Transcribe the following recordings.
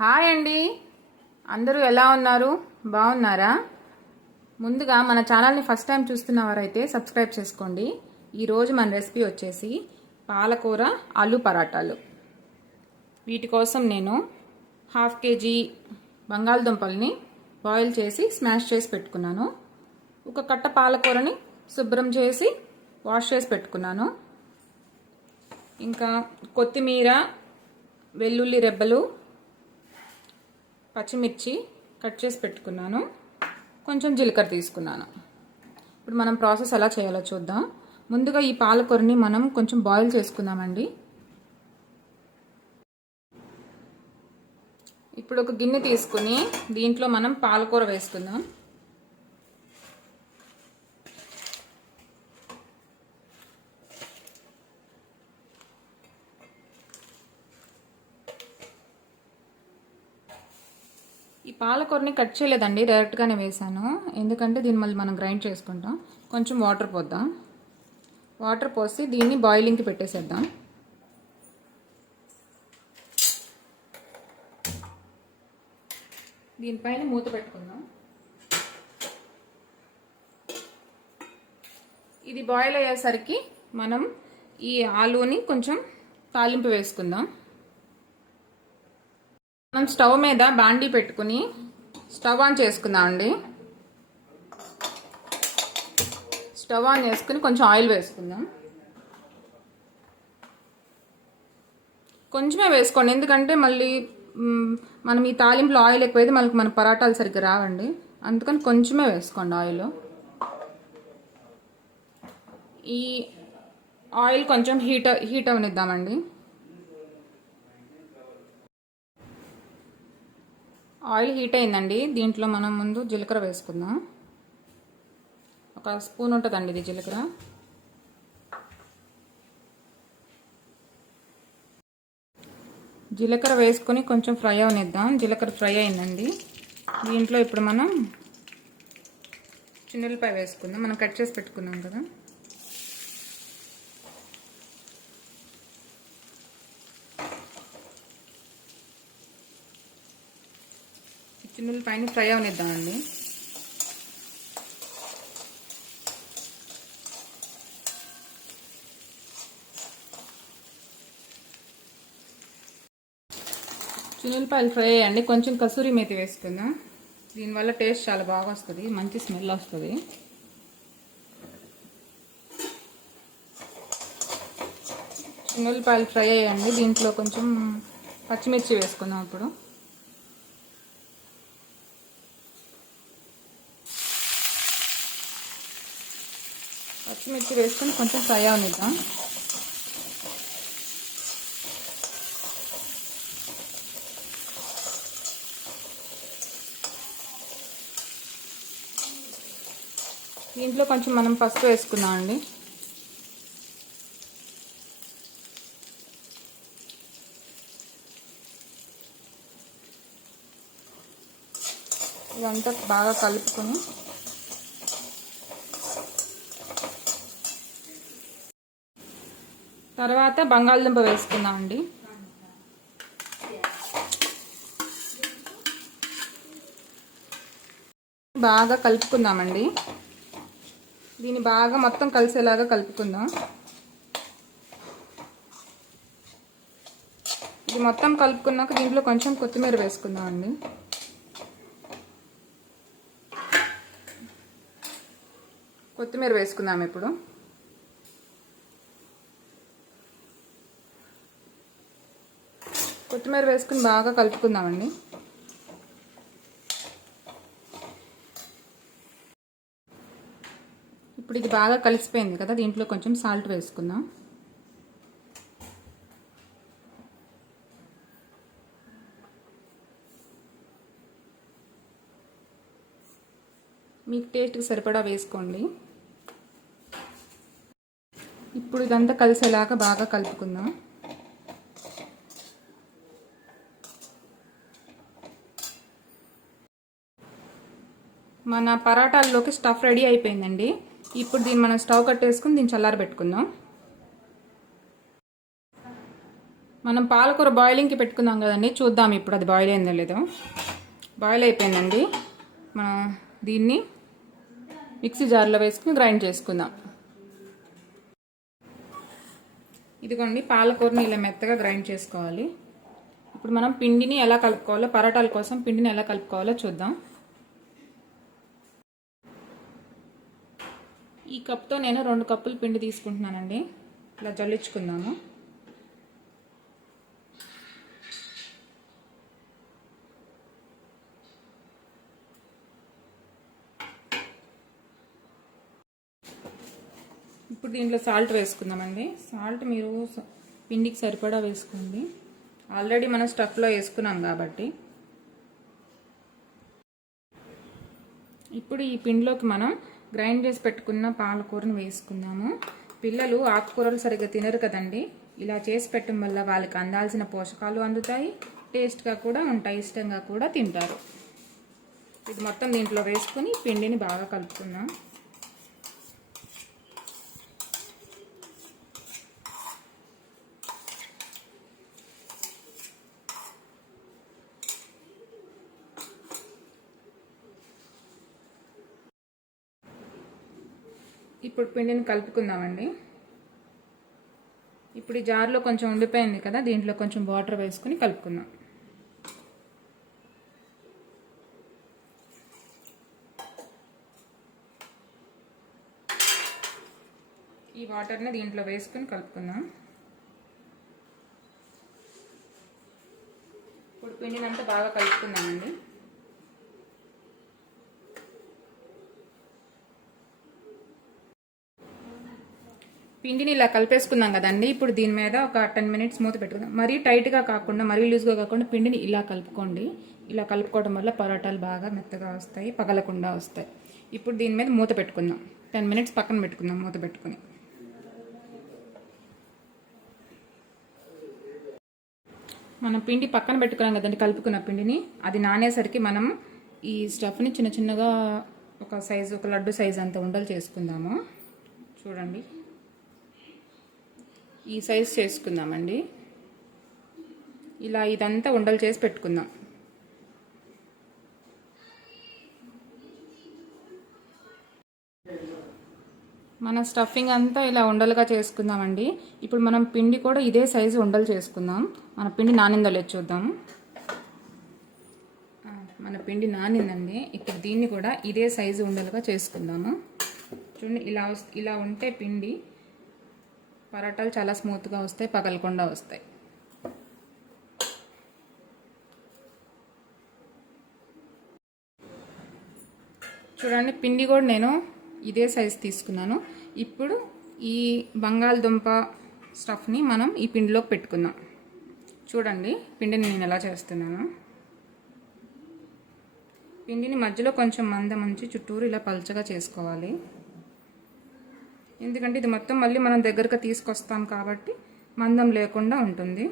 Hi అండి. అందరూ ఎలా ఉన్నారు? బాగున్నారా? ముందుగా మన ఛానల్ని ఫస్ట్ టైం చూస్తున్నవారైతే సబ్స్క్రైబ్ చేసుకోండి. ఈరోజు మన రెసిపీ వచ్చేసి పాలకూర ఆలు పరాటాలు. వీటి కోసం నేను 1/2 kg బంగాళదుంపల్ని బాయిల్ చేసి స్మాష్ చేసి పెట్టుకున్నాను. ఒక కట్ట పాలకూరని శుభ్రం చేసి వాష్ చేసి పెట్టుకున్నాను. ఇంకా కొత్తిమీర, వెల్లుల్లి రెబ్బలు, పచ్చిమిర్చి కట్ చేసి పెట్టుకున్నాను. కొంచెం జీలకర్ర తీసుకున్నాను. ఇప్పుడు మనం ప్రాసెస్ ఎలా చేయాలో చూద్దాం. ముందుగా ఈ పాలకూరని మనం కొంచెం బాయిల్ చేసుకుందామండి. ఇప్పుడు ఒక గిన్నె తీసుకుని దీంట్లో మనం పాలకూర వేసుకుందాం. ఈ పాలకూరని కట్ చేయలేదండి, డైరెక్ట్గానే వేసాను. ఎందుకంటే దీన్ని మళ్ళీ మనం గ్రైండ్ చేసుకుంటాం. కొంచెం వాటర్ పోద్దాం. వాటర్ పోసి దీన్ని బాయిలింగ్కి పెట్టేసేద్దాం. దీనిపైన మూత పెట్టుకుందాం. ఇది బాయిల్ అయ్యేసరికి మనం ఈ ఆలూని కొంచెం తాలింపు వేసుకుందాం. మనం స్టవ్ మీద బాండీ పెట్టుకుని స్టవ్ ఆన్ చేసుకుందామండి. స్టవ్ ఆన్ చేసుకుని కొంచెం ఆయిల్ వేసుకుందాం. కొంచెమే వేసుకోండి, ఎందుకంటే మళ్ళీ మనం ఈ తాలింపులో ఆయిల్ ఎక్కువైతే మన పరాటాలు సరిగ్గా రావండి. అందుకని కొంచెమే వేసుకోండి ఆయిల్. ఈ ఆయిల్ కొంచెం హీట్ అవనిద్దామండి. ఆయిల్ హీట్ అయిందండి. దీంట్లో మనం ముందు జీలకర్ర వేసుకుందాం. 1 స్పూన్ ఉంటుందండి ఇది జీలకర్ర. జీలకర్ర వేసుకొని కొంచెం ఫ్రై అవనిద్దాం. జీలకర్ర ఫ్రై అయిందండి. దీంట్లో ఇప్పుడు మనం చిన్నులపాయ వేసుకుందాం. మనం కట్ చేసి పెట్టుకున్నాం కదా. చిన్నులపాయని ఫ్రై అవనిద్దామండి. చిన్నులపాయలు ఫ్రై అయ్యండి. కొంచెం కసూరి మేతి వేసుకుందాం. దీనివల్ల టేస్ట్ చాలా బాగా వస్తుంది, మంచి స్మెల్ వస్తుంది. చిన్నులపాయలు ఫ్రై అయ్యండి. దీంట్లో కొంచెం పచ్చిమిర్చి వేసుకుందాం. ఇప్పుడు పచ్చిమిర్చి వేసుకొని కొంచెం ఫ్రై అవనిద్దాం. దీంట్లో కొంచెం మనం పసుపు వేసుకుందాం అండి. ఇదంతా బాగా కలుపుకొని తర్వాత బంగాళదుంప వేసుకుందాం అండి. బాగా కలుపుకుందామండి. దీన్ని బాగా మొత్తం కలిసేలాగా కలుపుకుందాం. ఇది మొత్తం కలుపుకున్నాక దీంట్లో కొంచెం కొత్తిమీర వేసుకుందాం అండి. కొత్తిమీర వేసుకుందాం. ఇప్పుడు కొత్తిమీర వేసుకుని బాగా కలుపుకుందామండి. ఇప్పుడు ఇది బాగా కలిసిపోయింది కదా. దీంట్లో కొంచెం సాల్ట్ వేసుకుందాం. మీకు టేస్ట్కి సరిపడా వేసుకోండి. ఇప్పుడు ఇదంతా కలిసేలాగా బాగా కలుపుకుందాం. మన పరాటాల్లోకి స్టఫ్ రెడీ అయిపోయిందండి. ఇప్పుడు దీన్ని మనం స్టవ్ కట్టేసుకుని దీన్ని చల్లారబెట్టుకుందాం. మనం పాలకూర బాయిలింగ్కి పెట్టుకుందాం కదండి, చూద్దాం ఇప్పుడు అది బాయిల్ అయిందో లేదో. బాయిల్ అయిపోయిందండి. మనం దీన్ని మిక్సీ జార్లో వేసుకుని గ్రైండ్ చేసుకుందాం. ఇదిగోండి, పాలకూరని ఇలా మెత్తగా గ్రైండ్ చేసుకోవాలి. ఇప్పుడు మనం పిండిని ఎలా కలుపుకోవాలో, పరోటాల కోసం పిండిని ఎలా కలుపుకోవాలో చూద్దాం. ఈ కప్తో నేను 2 కప్పులు పిండి తీసుకుంటున్నానండి. ఇలా జల్లించుకుందాము. ఇప్పుడు దీంట్లో సాల్ట్ వేసుకుందామండి. సాల్ట్ మీరు పిండికి సరిపడా వేసుకోండి. ఆల్రెడీ మనం స్టఫ్లో వేసుకున్నాం కాబట్టి. ఇప్పుడు ఈ పిండిలోకి మనం గ్రైండ్ చేసి పెట్టుకున్న పాలకూరను వేసుకుందాము. పిల్లలు ఆకుకూరలు సరిగ్గా తినరు కదండి. ఇలా చేసి పెట్టడం వల్ల వాళ్ళకి అందాల్సిన పోషకాలు అందుతాయి, టేస్ట్గా కూడా ఉంటాయి, ఇష్టంగా కూడా తింటారు. ఇది మొత్తం దీంట్లో వేసుకుని పిండిని బాగా కలుపుకుందాం. ఇప్పుడు పిండిని కలుపుకుందామండి. ఇప్పుడు ఈ జార్లో కొంచెం ఉండిపోయింది కదా, దీంట్లో కొంచెం వాటర్ వేసుకుని కలుపుకుందాం. ఈ వాటర్ని దీంట్లో వేసుకుని కలుపుకుందాం. ఇప్పుడు పిండిని అంతా బాగా కలుపుకుందామండి. పిండిని ఇలా కలిపేసుకున్నాం కదండి. ఇప్పుడు దీని మీద ఒక 10 మినిట్స్ మూత పెట్టుకుందాం. మరీ టైట్గా కాకుండా, మరీ లూజ్గా కాకుండా పిండిని ఇలా కలుపుకోండి. ఇలా కలుపుకోవడం వల్ల పరోటాలు బాగా మెత్తగా వస్తాయి, పగలకుండా వస్తాయి. ఇప్పుడు దీని మీద మూత పెట్టుకుందాం. 10 మినిట్స్ పక్కన పెట్టుకుందాం మూత పెట్టుకుని. మనం పిండి పక్కన పెట్టుకున్నాం కదండి, కలుపుకున్న పిండిని. అది నానేసరికి మనం ఈ స్టఫ్ని చిన్న చిన్నగా ఒక లడ్డు సైజు అంత ఉండలు చేసుకుందాము. చూడండి, ఈ సైజ్ చేసుకుందామండి. ఇలా ఇదంతా ఉండలు చేసి పెట్టుకుందాం. మన స్టఫింగ్ అంతా ఇలా ఉండలుగా చేసుకుందామండి. ఇప్పుడు మనం పిండి కూడా ఇదే సైజు ఉండలు చేసుకుందాం. మన పిండి నానిందో లేదు చూద్దాం. మన పిండి నానిందండి. ఇప్పుడు దీన్ని కూడా ఇదే సైజు ఉండలుగా చేసుకుందాము. చూడండి, ఇలా ఉంటే పిండి పరోటాలు చాలా స్మూత్గా వస్తాయి, పగలకుండా వస్తాయి. చూడండి, పిండి కూడా నేను ఇదే సైజు తీసుకున్నాను. ఇప్పుడు ఈ బంగాళదుంప స్టఫ్ని మనం ఈ పిండిలోకి పెట్టుకుందాం. చూడండి, పిండిని నేను ఎలా చేస్తున్నాను. పిండిని మధ్యలో కొంచెం మందం ఉంచి చుట్టూరు ఇలా పల్చగా చేసుకోవాలి. ఎందుకంటే ఇది మొత్తం మళ్ళీ మనం దగ్గరగా తీసుకొస్తాం కాబట్టి మందం లేకుండా ఉంటుంది.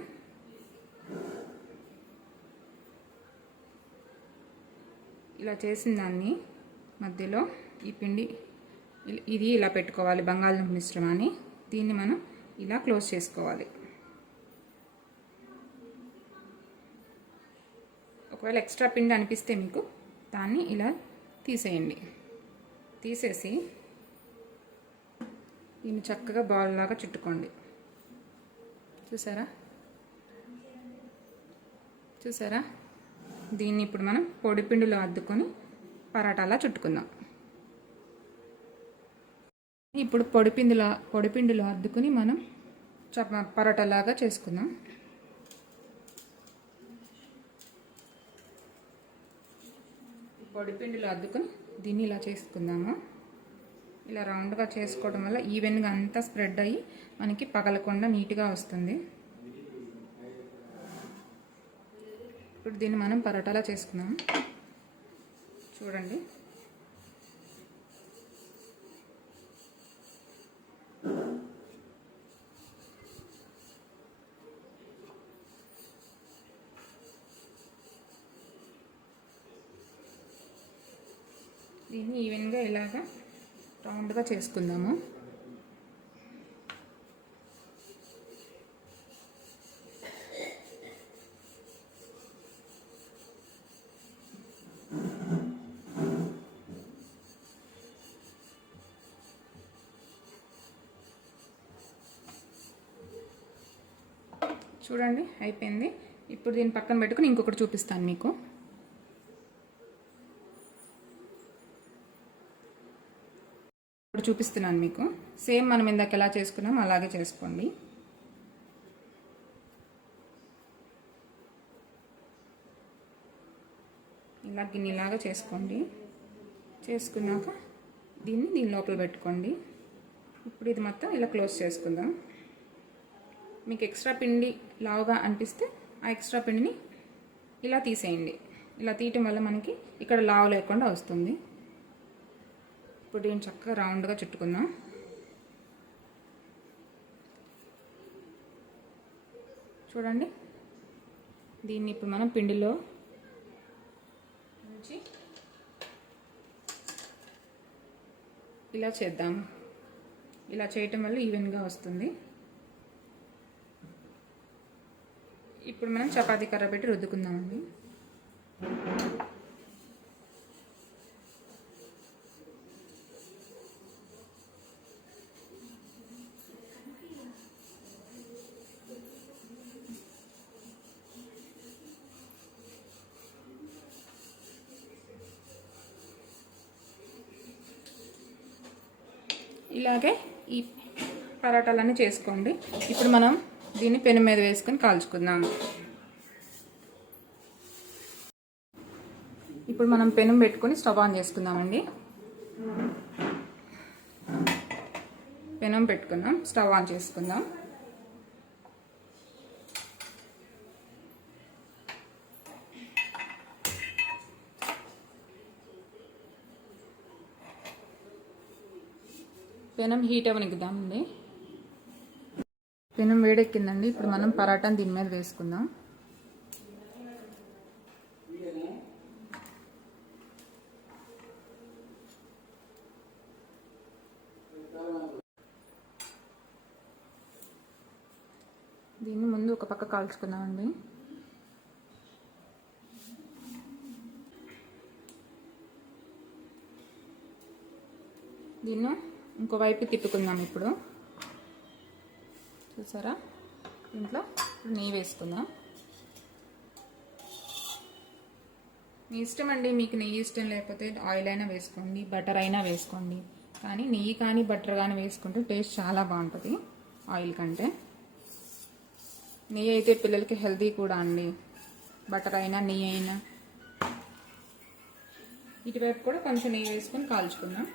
ఇలా చేసిన దాన్ని మధ్యలో ఈ పిండి ఇది ఇలా పెట్టుకోవాలి, బంగాళదుంప మిశ్రమాన్ని. దీన్ని మనం ఇలా క్లోజ్ చేసుకోవాలి. ఒకవేళ ఎక్స్ట్రా పిండి అనిపిస్తే మీకు దాన్ని ఇలా తీసేయండి. తీసేసి దీన్ని చక్కగా బాల్ లాగా చుట్టుకోండి. చూసారా? దీన్ని ఇప్పుడు మనం పొడిపిండిలో అద్దుకొని పరాటాలా చుట్టుకుందాం. ఇప్పుడు పొడిపిండిలో అద్దుకొని మనం పరాటాలాగా చేసుకుందాం. పొడిపిండిలో అద్దుకొని దీన్ని ఇలా చేసుకుందాము. ఇలా రౌండ్గా చేసుకోవడం వల్ల ఈవెన్గా అంతా స్ప్రెడ్ అయ్యి మనకి పగలకుండా నీట్గా వస్తుంది. ఇప్పుడు దీన్ని మనం పరోటాలా చేసుకుందాం. చూడండి, దీన్ని ఈవెన్గా ఇలాగా రౌండ్గా చేసుకుందాము. చూడండి అయిపోయింది. ఇప్పుడు దీన్ని పక్కన పెట్టుకుని ఇంకొకటి చూపిస్తాను మీకు. ఇప్పుడు చూపిస్తున్నాను మీకు. సేమ్ మనం ఇందాక ఎలా చేసుకున్నాం అలాగే చేసుకోండి. ఇలా గిన్నెలాగా చేసుకోండి. చేసుకున్నాక దీని లోపల పెట్టుకోండి. ఇప్పుడు ఇది మొత్తం ఇలా క్లోజ్ చేసుకుందాం. మీకు ఎక్స్ట్రా పిండి లావుగా అనిపిస్తే ఆ ఎక్స్ట్రా పిండిని ఇలా తీసేయండి. ఇలా తీయటం వల్ల మనకి ఇక్కడ లావు లేకుండా వస్తుంది. ఇప్పుడు దీన్ని చక్కగా రౌండ్గా చుట్టుకుందాం. చూడండి, దీన్ని ఇప్పుడు మనం పిండిలో నుంచి ఇలా చేద్దాం. ఇలా చేయటం వల్ల ఈవెన్గా వస్తుంది. ఇప్పుడు మనం చపాతీ కర్ర పెట్టి రుద్దుకుందామండి. ఇలాగే ఈ పరాటాలన్నీ చేసుకోండి. ఇప్పుడు మనం దీన్ని పెను మీద వేసుకొని కాల్చుకుందాం. ఇప్పుడు మనం పెనం పెట్టుకొని స్టవ్ ఆన్ చేసుకుందామండి. పెనం పెట్టుకుందాం, స్టవ్ ఆన్ చేసుకుందాం. పెనం హీట్ అవనిద్దామండి. పెనం వేడెక్కిందండి. ఇప్పుడు మనం పరాటాను దీని మీద వేసుకుందాం. దీన్ని ముందు ఒక పక్క కాల్చుకుందామండి. దీన్ని ఇంకో వైపు తిప్పుకుందాం. ఇప్పుడు చూసారా, దీంట్లో నెయ్యి వేసుకుందాం. మీ ఇష్టం అండి, మీకు నెయ్యి ఇష్టం లేకపోతే ఆయిల్ అయినా వేసుకోండి, బటర్ అయినా వేసుకోండి. కానీ నెయ్యి కానీ బటర్ కానీ వేసుకుంటే టేస్ట్ చాలా బాగుంటుంది ఆయిల్ కంటే. నెయ్యి అయితే పిల్లలకి హెల్తీ కూడా అండి. బటర్ అయినా నెయ్యి అయినా. ఇటువైపు కూడా కొంచెం నెయ్యి వేసుకొని కాల్చుకుందాం.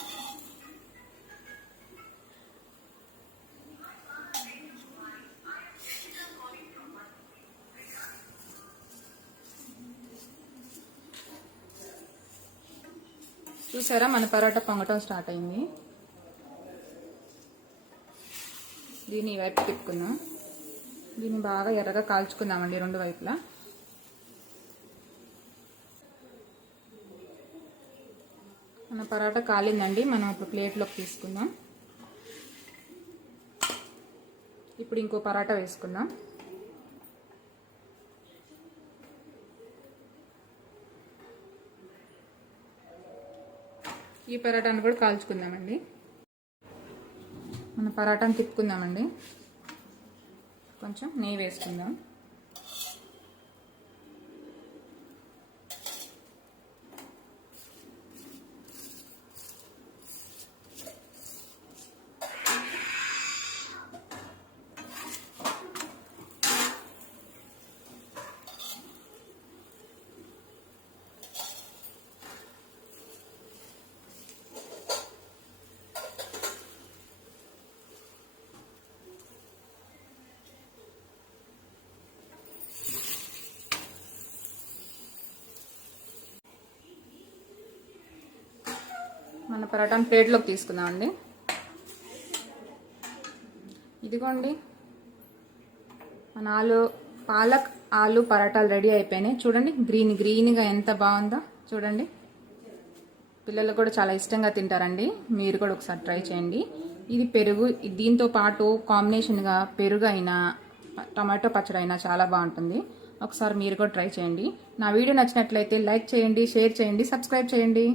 చూసారా, మన పరోటా పొంగటం స్టార్ట్ అయింది. దీన్ని ఈ వైపు తిప్పుకుందాం. దీన్ని బాగా ఎర్రగా కాల్చుకుందామండి రెండు వైపులా. మన పరోటా కాలిందండి. మనం ఇప్పుడు ప్లేట్లోకి తీసుకుందాం. ఇప్పుడు ఇంకో పరోటా వేసుకుందాం. ఈ పరాటాను కూడా కాల్చుకుందామండి. మన పరాటాను తిప్పుకుందామండి. కొంచెం నెయ్యి వేసుకుందాం. మన పరాటాను ప్లేట్లోకి తీసుకుందామండి. ఇదిగోండి, మన పాలక్ ఆలు పరాటాలు రెడీ అయిపోయినాయి. చూడండి, గ్రీన్గా ఎంత బాగుందో చూడండి. పిల్లలు కూడా చాలా ఇష్టంగా తింటారండి. మీరు కూడా ఒకసారి ట్రై చేయండి. ఇది పెరుగు, దీంతో పాటు కాంబినేషన్గా పెరుగు అయినా టమాటో పచ్చడి అయినా చాలా బాగుంటుంది. ఒకసారి మీరు కూడా ట్రై చేయండి. నా వీడియో నచ్చినట్లయితే లైక్ చేయండి, షేర్ చేయండి, సబ్స్క్రైబ్ చేయండి.